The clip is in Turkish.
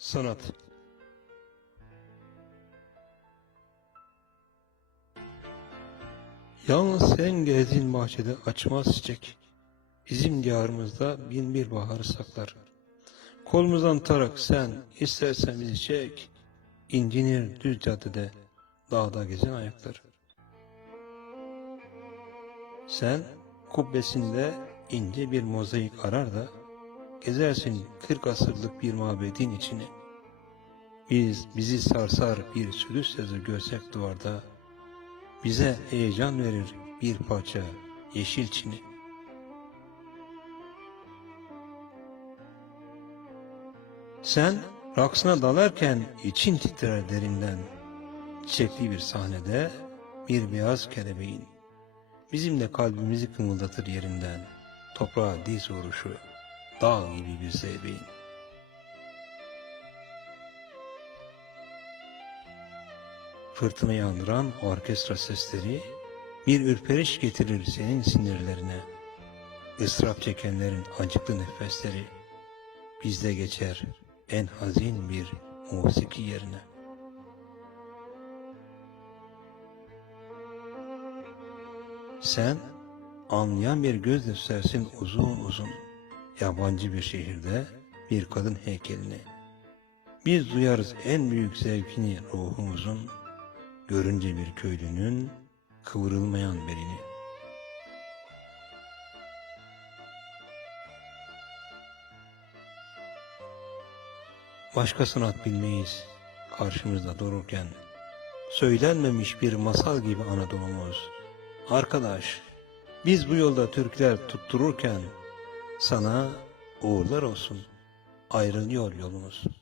Sanat Yalnız sen gezdiğin bahçede açmaz çiçek. Bizim diyarımızda bin bir baharı saklar. Kolumuzdan tarak sen istersen bizi çek. İncinir düz caddede dağda gezen ayaklar. Sen kubbesinde ince bir mozaik arar da gezersin kırk asırlık bir mabedin içini. Biz bizi sarsar bir sülüs sözü görsek duvarda bize heyecan verir bir parça yeşil çini. Sen raksına dalarken için titrer derinden. Çiçekli bir sahnede bir beyaz kelebeğin. Bizim de kalbimizi kımıldatır yerinden. Toprağa diz vuruşu, dağ gibi bir zeybeğin. Fırtınayı andıran orkestra sesleri bir ürperiş getirir senin sinirlerine. Israf çekenlerin acıklı nefesleri bizde geçer en hazin bir musiki yerine. Sen anlayan bir göz göstersin uzun uzun yabancı bir şehirde bir kadın heykelini. Biz duyarız en büyük zevkini ruhumuzun görünce bir köylünün kıvrılmayan belini. Başka sanat bilmeyiz karşımızda dururken. Söylenmemiş bir masal gibi Anadolu'muz. Arkadaş, biz bu yolda Türkler tuttururken sana uğurlar olsun. Ayrılıyor yolumuz.''